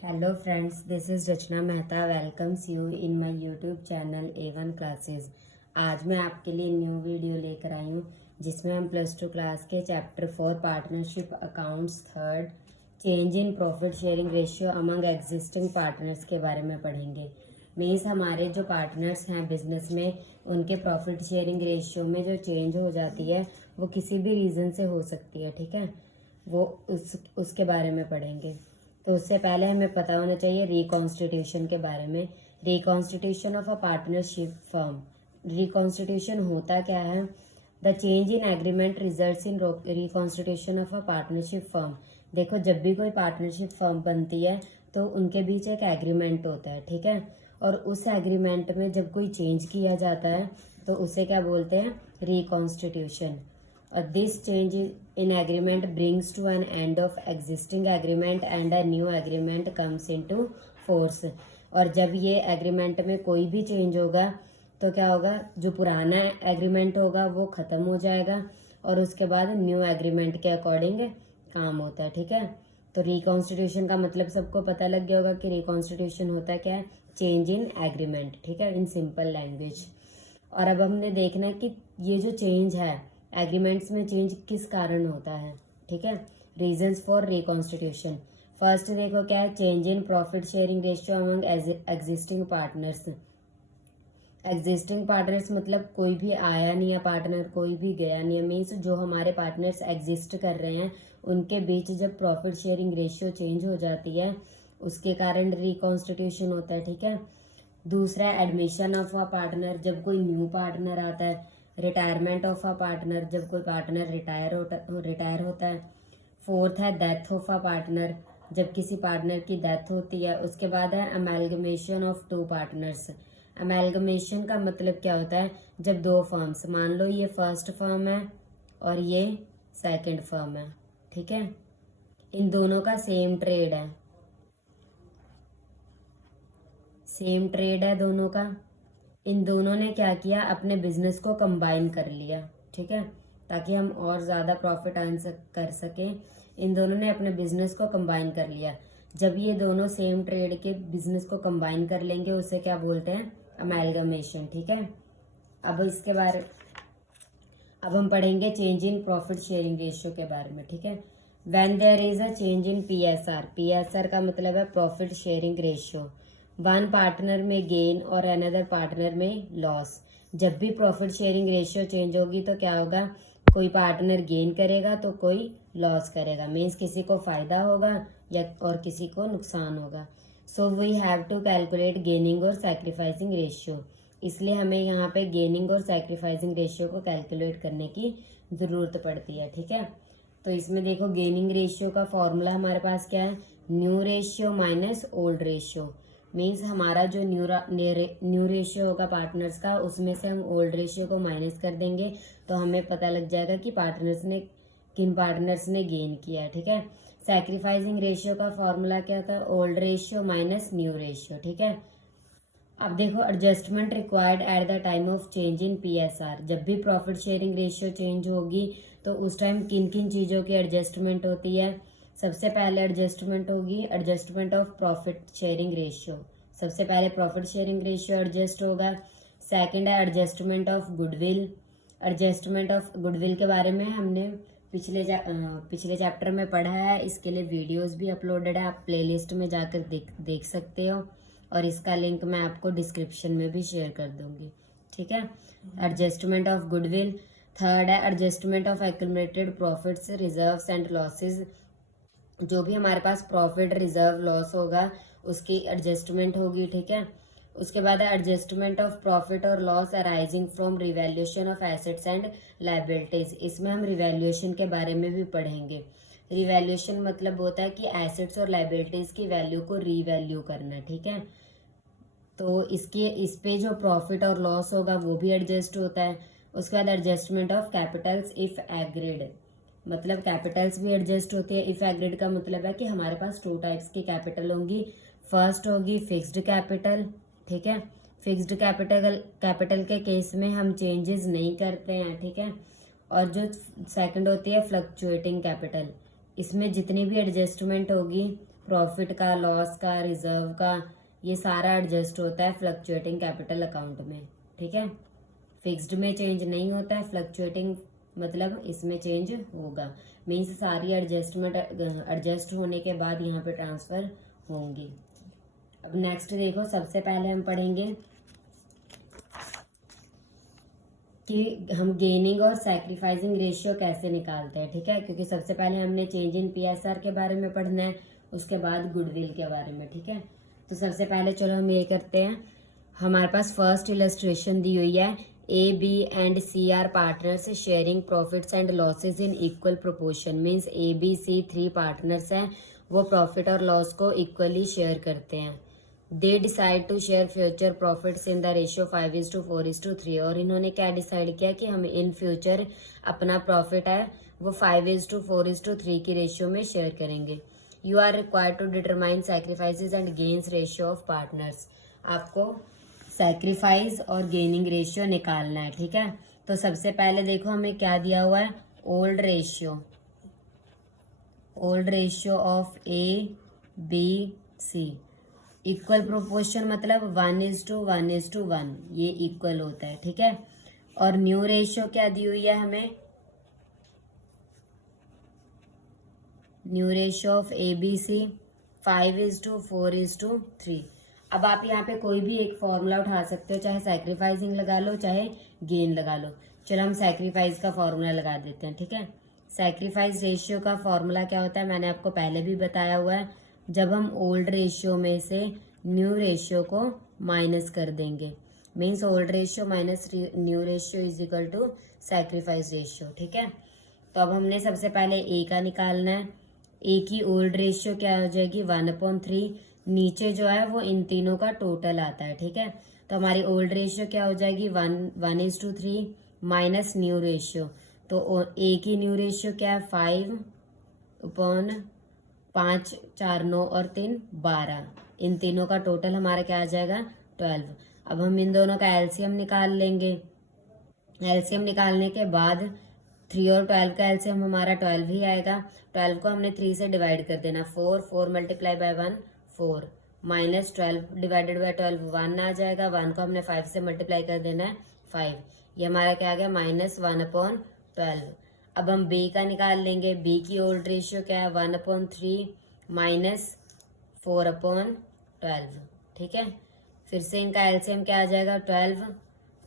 Hello friends, this is Rachna Mehta welcomes you in my YouTube channel A1 Classes। आज मैं आपके लिए new video लेकर आई हूँ जिसमें हम +2 क्लास के chapter 4 partnership accounts third change in profit sharing ratio among existing partners के बारे में पढ़ेंगे। मीन्स हमारे जो पार्टनर्स हैं बिजनेस में उनके प्रॉफिट शेयरिंग रेशियो में जो चेंज हो जाती है वो किसी भी रीज़न से हो सकती है, ठीक है। वो उसके बारे में पढ़ेंगे। तो उससे पहले हमें पता होना चाहिए रिकॉन्स्टिट्यूशन के बारे में। Reconstitution of a partnership firm, reconstitution होता क्या है? The change in agreement results in reconstitution of a partnership firm. देखो, जब भी कोई पार्टनरशिप फर्म बनती है तो उनके बीच एक एग्रीमेंट होता है, ठीक है। और उस एग्रीमेंट में जब कोई चेंज किया जाता है तो उसे क्या बोलते हैं? Reconstitution. This change in agreement brings to an end of existing agreement and a new agreement comes into force। और जब ये एग्रीमेंट में कोई भी चेंज होगा तो क्या होगा? जो पुराना एग्रीमेंट होगा वो ख़त्म हो जाएगा और उसके बाद न्यू एग्रीमेंट के अकॉर्डिंग काम होता है, ठीक है। तो रिकॉन्स्टिट्यूशन का मतलब सबको पता लग गया होगा कि रिकॉन्स्टिट्यूशन होता क्या है? चेंज इन एग्रीमेंट, ठीक है, इन सिंपल लैंग्वेज। और अब हमने देखना है कि ये जो चेंज है एग्रीमेंट्स में चेंज किस कारण होता है, ठीक है। Reasons for reconstitution. फर्स्ट देखो क्या है? Change in profit sharing ratio among existing partners. Existing partners मतलब कोई भी आया नहीं है पार्टनर, कोई भी गया नहीं है। मीन्स जो हमारे पार्टनर्स एग्जिस्ट कर रहे हैं उनके बीच जब प्रॉफिट शेयरिंग रेशियो चेंज हो जाती है उसके कारण रिकॉन्स्टिट्यूशन होता है, ठीक है। दूसरा, एडमिशन ऑफ अ पार्टनर, जब कोई न्यू पार्टनर आता है। रिटायरमेंट ऑफ अ पार्टनर, जब कोई पार्टनर रिटायर होता है। फोर्थ है डेथ ऑफ अ पार्टनर, जब किसी पार्टनर की डेथ होती है। उसके बाद है amalgamation of two partners. Amalgamation का मतलब क्या होता है? जब दो फर्म्स, मान लो ये फर्स्ट फर्म है और ये सेकंड फर्म है, ठीक है, इन दोनों का सेम ट्रेड है, सेम ट्रेड है दोनों का। इन दोनों ने क्या किया? अपने बिजनेस को कंबाइन कर लिया, ठीक है, ताकि हम और ज़्यादा प्रॉफिट अर्न कर सकें। इन दोनों ने अपने बिजनेस को कंबाइन कर लिया। जब ये दोनों सेम ट्रेड के बिजनेस को कंबाइन कर लेंगे उसे क्या बोलते हैं? अमेलगमेशन, ठीक है। अब हम पढ़ेंगे change in profit sharing ratio के बारे में, ठीक है। When there is a change in PSR, PSR का मतलब है profit sharing ratio. One partner में गेन और अनदर पार्टनर में लॉस। जब भी प्रॉफिट शेयरिंग रेशियो चेंज होगी तो क्या होगा? कोई पार्टनर गेन करेगा तो कोई लॉस करेगा। मीन्स किसी को फायदा होगा या और किसी को नुकसान होगा। So we have to calculate gaining और सैक्रिफाइसिंग रेशियो। इसलिए हमें यहाँ पे गेनिंग और सैक्रिफाइसिंग रेशियो को कैलकुलेट करने की ज़रूरत पड़ती है, ठीक है। तो इसमें देखो, गेनिंग रेशियो का फॉर्मूला हमारे पास क्या है? New ratio minus old ratio. Means हमारा जो न्यू रेशियो होगा पार्टनर्स का उसमें से हम ओल्ड रेशियो को माइनस कर देंगे तो हमें पता लग जाएगा कि किन पार्टनर्स ने गेन किया है, ठीक है। सैक्रिफाइसिंग रेशियो का फॉर्मूला क्या था? Old ratio minus new ratio, ठीक है। अब देखो, adjustment required at the time of change in PSR. जब भी प्रॉफिट शेयरिंग रेशियो चेंज होगी तो उस टाइम किन किन चीज़ों की एडजस्टमेंट होती है? सबसे पहले एडजस्टमेंट होगी adjustment of profit sharing ratio. सबसे पहले प्रॉफिट शेयरिंग रेशियो एडजस्ट होगा। सेकंड है adjustment of goodwill. Adjustment of goodwill के बारे में हमने पिछले चैप्टर में पढ़ा है। इसके लिए वीडियोस भी अपलोडेड है, आप प्लेलिस्ट में जाकर देख सकते हो और इसका लिंक मैं आपको डिस्क्रिप्शन में भी शेयर कर दूंगी, ठीक है। Adjustment of goodwill. थर्ड है adjustment of accumulated profits reserves and losses. जो भी हमारे पास प्रॉफिट रिजर्व लॉस होगा उसकी एडजस्टमेंट होगी, ठीक है। उसके बाद एडजस्टमेंट ऑफ प्रॉफिट और loss arising from revaluation of assets and liabilities. इसमें हम रिवैल्यूएशन के बारे में भी पढ़ेंगे। रिवैल्यूएशन मतलब होता है कि एसेट्स और लायबिलिटीज की वैल्यू को रीवैल्यू करना, ठीक है। तो इस पे जो प्रॉफिट और लॉस होगा वो भी एडजस्ट होता है। उसके बाद adjustment of Capitals if agreed, मतलब कैपिटल्स भी एडजस्ट होती है। इफ एग्रीड का मतलब है कि हमारे पास 2 टाइप्स की कैपिटल होंगी। फर्स्ट होगी फिक्स्ड कैपिटल, ठीक है। फिक्स्ड कैपिटल के केस में हम चेंजेस नहीं करते हैं, ठीक है। और जो सेकंड होती है फ्लक्चुएटिंग कैपिटल, इसमें जितनी भी एडजस्टमेंट होगी प्रॉफिट का, लॉस का, रिजर्व का, ये सारा एडजस्ट होता है फ्लक्चुएटिंग कैपिटल अकाउंट में, ठीक है। फिक्स्ड में चेंज नहीं होता है, फ्लक्चुएटिंग मतलब इसमें चेंज होगा। मीन्स सारी एडजस्टमेंट एडजस्ट होने के बाद यहाँ पे ट्रांसफर होंगी। अब नेक्स्ट देखो, सबसे पहले हम पढ़ेंगे कि हम गेनिंग और सैक्रिफाइसिंग रेशियो कैसे निकालते हैं, ठीक है। क्योंकि सबसे पहले हमने चेंज इन पीएसआर के बारे में पढ़ना है, उसके बाद गुडविल के बारे में, ठीक है। तो सबसे पहले चलो हम ये करते हैं, हमारे पास फर्स्ट इलस्ट्रेशन दी हुई है, A B and C are partners sharing profits and losses in equal proportion. Means A B C 3 partners हैं, वो प्रॉफिट और लॉस को इक्वली शेयर करते हैं। They decide to share future profits in the ratio 5:4:3। और इन्होंने क्या decide किया कि हम इन फ्यूचर अपना प्रॉफिट है वो 5:4:3 की रेशियो में शेयर करेंगे। You are required to determine sacrifices and gains ratio of partners. आपको सैक्रिफाइस और गेनिंग रेशियो निकालना है, ठीक है। तो सबसे पहले देखो हमें क्या दिया हुआ है, old ratio of A B C equal proportion, मतलब 1:1:1, ये इक्वल होता है, ठीक है। और न्यू रेशियो क्या दी हुई है हमें, new ratio of A B C 5:4:3। अब आप यहाँ पे कोई भी एक फॉर्मूला उठा सकते हो, चाहे सैक्रिफाइसिंग लगा लो चाहे गेन लगा लो। चलो हम सैक्रिफाइस का फॉर्मूला लगा देते हैं, ठीक है। सैक्रिफाइस रेशियो का फॉर्मूला क्या होता है, मैंने आपको पहले भी बताया हुआ है। जब हम ओल्ड रेशियो में से न्यू रेशियो को माइनस कर देंगे, means old ratio minus new ratio is equal to sacrifice ratio, ठीक है। तो अब हमने सबसे पहले ए का निकालना है। ए की ओल्ड रेशियो क्या हो जाएगी, 1/3। नीचे जो है वो इन तीनों का टोटल आता है, ठीक है। तो हमारी ओल्ड रेशियो क्या हो जाएगी, 1:3 माइनस न्यू रेशियो। तो ए की न्यू रेशियो क्या है, 5/5, 4, 9 और 3, 12। इन तीनों का टोटल हमारा क्या आ जाएगा, 12। अब हम इन दोनों का एलसीएम निकाल लेंगे। एलसीएम निकालने के बाद 3 और 12 का एलसीएम हमारा 12 ही आएगा। 12 को हमने 3 से डिवाइड कर देना, 4 multiply by 1 4, minus 12 divided by 12 1 आ जाएगा। 1 को हमने 5 से मल्टीप्लाई कर देना है, 5। ये हमारा क्या आ गया, -1/12। अब हम बी का निकाल लेंगे। बी की ओल्ड रेशियो क्या है, 1/3 माइनस 4/12, ठीक है। फिर से इनका एलसीएम क्या आ जाएगा, 12।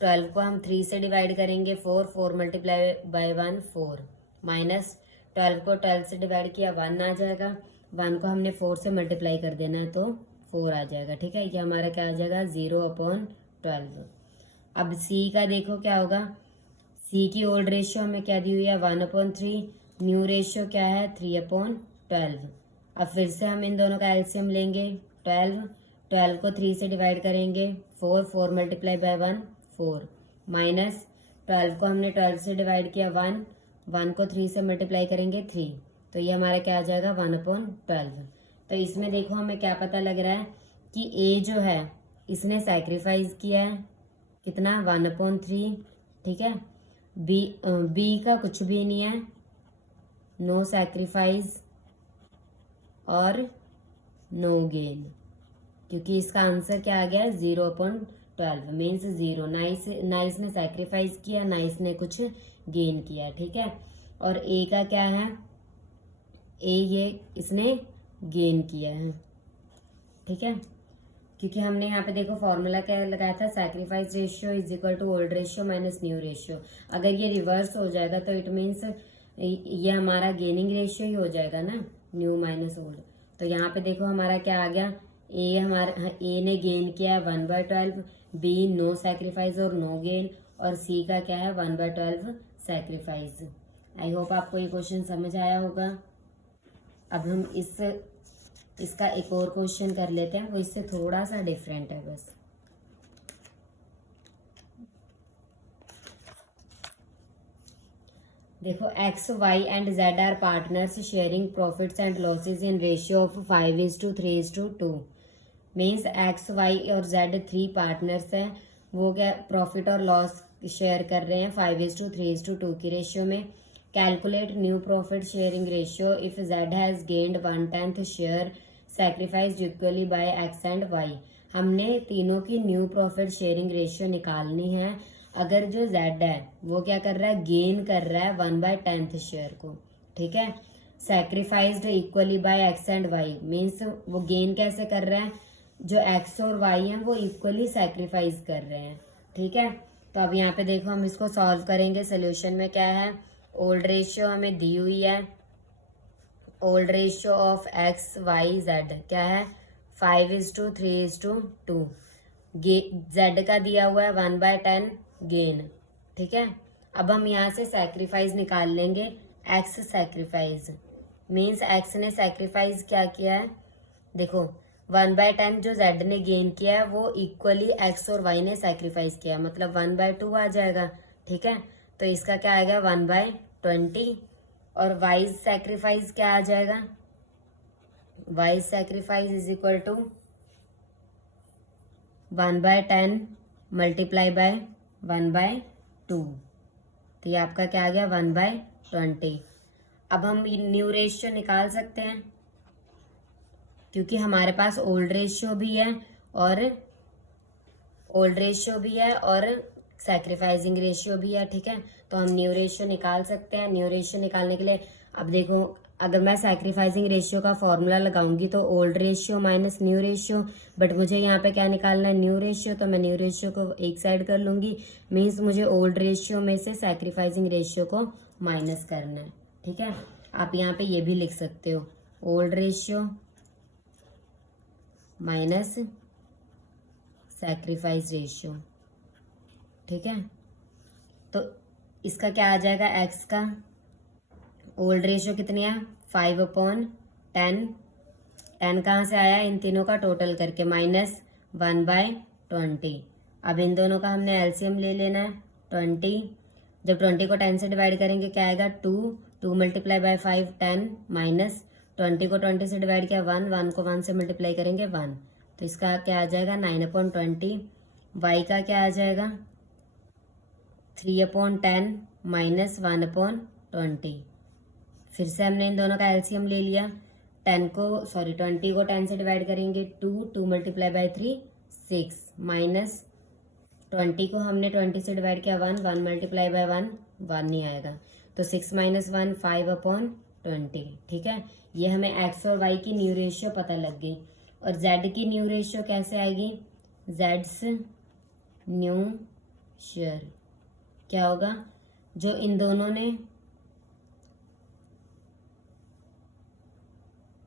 12 को हम 3 से डिवाइड करेंगे, 4 मल्टीप्लाई बाय 1 4, माइनस 12 को 12 से डिवाइड किया 1 आ जाएगा। 1 को हमने 4 से मल्टीप्लाई कर देना है तो 4 आ जाएगा, ठीक है। ये हमारा क्या आ जाएगा, 0/12। अब सी का देखो क्या होगा। सी की ओल्ड रेशियो हमें क्या दी हुई है, 1/3। न्यू रेशियो क्या है, 3/12। अब फिर से हम इन दोनों का एलसीएम लेंगे, 12 को 3 से डिवाइड करेंगे, 4 मल्टीप्लाई बाय 1 4, माइनस 12 को हमने 12 से डिवाइड किया 1 को 3 से मल्टीप्लाई करेंगे 3। तो ये हमारा क्या आ जाएगा, 1/12। तो इसमें देखो हमें क्या पता लग रहा है कि ए जो है इसने सैक्रिफाइस किया है कितना, 1/3, ठीक है। बी का कुछ भी नहीं है, नो सैक्रिफाइस और नो गेन, क्योंकि इसका आंसर क्या आ गया, 0/12 मीन्स 0। ना इसने सैक्रिफाइस किया, ना इसने कुछ गेन किया, ठीक है। और ए का क्या है, ए ये इसने गेन किया है, ठीक है। क्योंकि हमने यहाँ पे देखो फॉर्मूला क्या लगाया था, sacrifice ratio is equal to old ratio minus new ratio. अगर ये रिवर्स हो जाएगा तो इट मीन्स ये हमारा गेनिंग रेशियो ही हो जाएगा ना, न्यू माइनस ओल्ड। तो यहाँ पे देखो हमारा क्या आ गया, ए ने गेन किया है 1/12, बी नो सैक्रिफाइस और नो गेन, और सी का क्या है 1/12 सैक्रिफाइस। आई होप आपको ये क्वेश्चन समझ आया होगा। अब हम इसका एक और क्वेश्चन कर लेते हैं, वो इससे थोड़ा सा डिफरेंट है बस। देखो X Y and Z are partners sharing profits and losses in ratio of 5:3:2। Means X Y और जेड 3 पार्टनर्स हैं, वो क्या प्रॉफिट और लॉस शेयर कर रहे हैं 5:3:2 की रेशियो में। Calculate new profit sharing ratio if Z has gained 1/10 share sacrifice equally by X and Y. हमने तीनों की न्यू प्रॉफिट शेयरिंग रेशियो निकालनी है। अगर जो जेड है वो क्या कर रहा है, गेन कर रहा है 1/10 शेयर को, ठीक है। Sacrificed equally by X and Y means वो गेन कैसे कर रहा है, जो एक्स और वाई हैं वो इक्वली सैक्रिफाइस कर रहे हैं, ठीक है। तो अब यहाँ पे देखो हम इसको सॉल्व करेंगे। सोल्यूशन में क्या है, ओल्ड रेशियो हमें दी हुई है, old ratio of X Y Z क्या है 5:3:2। जेड का दिया हुआ है 1/10 गेन, ठीक है। अब हम यहाँ से सैक्रिफाइस निकाल लेंगे, एक्स सैक्रिफाइस मीन्स एक्स ने सैक्रिफाइस क्या किया है, देखो 1/10 जो जेड ने गेन किया है वो इक्वली एक्स और वाई ने सैक्रिफाइस किया है, मतलब 1/2 आ जाएगा, ठीक है। तो इसका क्या आएगा 1/20 और वाई सैक्रिफाइस क्या आ जाएगा, Y sacrifice is equal to 1/10 multiply by 1/2। तो ये आपका क्या आ गया 1/20। अब हम न्यू रेशियो निकाल सकते हैं क्योंकि हमारे पास ओल्ड रेशियो भी है और सैक्रिफाइसिंग रेशियो भी है, ठीक है। तो हम न्यू रेशियो निकाल सकते हैं। न्यू रेशियो निकालने के लिए अब देखो, अगर मैं सैक्रिफाइसिंग रेशियो का फॉर्मूला लगाऊंगी तो old ratio minus new ratio, but मुझे यहाँ पे क्या निकालना है, न्यू रेशियो। तो मैं न्यू रेशियो को एक साइड कर लूंगी, मीन्स मुझे ओल्ड रेशियो में से सैक्रिफाइसिंग रेशियो को माइनस करना है, ठीक है। आप यहाँ पे ये भी लिख सकते हो, old ratio minus sacrifice ratio, ठीक है। तो इसका क्या आ जाएगा, एक्स का ओल्ड रेशियो कितनी है 5/10, 10 कहाँ से आया, इन तीनों का टोटल करके माइनस 1/20। अब इन दोनों का हमने एलसीएम ले लेना है 20। जब 20 को 10 से डिवाइड करेंगे क्या आएगा 2 मल्टीप्लाई बाय 5 10 माइनस 20 को 20 से डिवाइड किया 1 को 1 से मल्टीप्लाई करेंगे 1। तो इसका क्या आ जाएगा 9/20। वाई का क्या आ जाएगा 3/10 माइनस 1/20। फिर से हमने इन दोनों का एलसीएम ले लिया। 20 को 10 से डिवाइड करेंगे 2 मल्टीप्लाई बाय 3 6 माइनस 20 को हमने 20 से डिवाइड किया 1 मल्टीप्लाई बाय 1 नहीं आएगा। तो 6 माइनस 1 5/20, ठीक है। ये हमें एक्स और वाई की न्यू रेशियो पता लग गई। और जेड की न्यू रेशियो कैसे आएगी, जेड्स न्यू शेयर क्या होगा, जो इन दोनों ने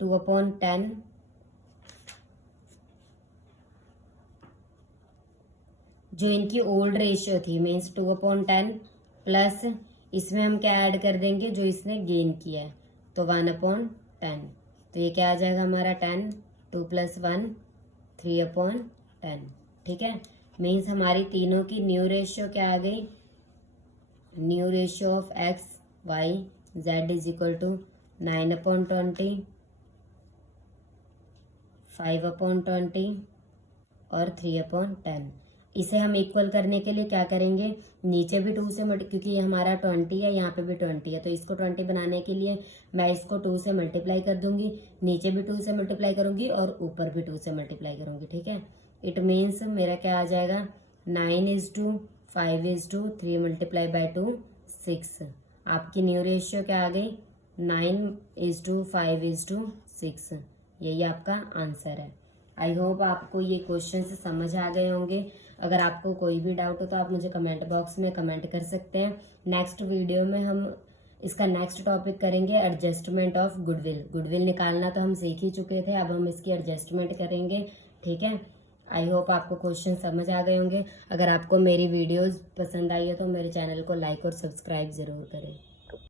2/10 जो इनकी ओल्ड रेशियो थी मीन्स 2/10 प्लस इसमें हम क्या ऐड कर देंगे जो इसने गेन किया है, तो 1/10। तो ये क्या आ जाएगा हमारा 10, 2 + 1 3/10, ठीक है। मीन्स हमारी तीनों की न्यू रेशियो क्या आ गई, new ratio of X Y Z is equal to 9/20 5/20 और 3/10। इसे हम इक्वल करने के लिए क्या करेंगे, नीचे भी 2 से क्योंकि ये हमारा 20 है, यहाँ पे भी 20 है, तो इसको 20 बनाने के लिए मैं इसको 2 से मल्टीप्लाई कर दूंगी, नीचे भी 2 से मल्टीप्लाई करूंगी और ऊपर भी 2 से मल्टीप्लाई करूंगी, ठीक है। इट मीन्स मेरा क्या आ जाएगा 9:5:3 मल्टीप्लाई बाय 2 6। आपकी न्यू रेशियो क्या आ गई 9:5:6। यही आपका आंसर है। आई होप आपको ये क्वेश्चन समझ आ गए होंगे। अगर आपको कोई भी डाउट हो तो आप मुझे कमेंट बॉक्स में कमेंट कर सकते हैं। नेक्स्ट वीडियो में हम इसका नेक्स्ट टॉपिक करेंगे एडजस्टमेंट ऑफ गुडविल। गुडविल निकालना तो हम सीख ही चुके थे, अब हम इसकी एडजस्टमेंट करेंगे, ठीक है। आई होप आपको क्वेश्चन समझ आ गए होंगे। अगर आपको मेरी वीडियोस पसंद आई है तो मेरे चैनल को लाइक और सब्सक्राइब ज़रूर करें।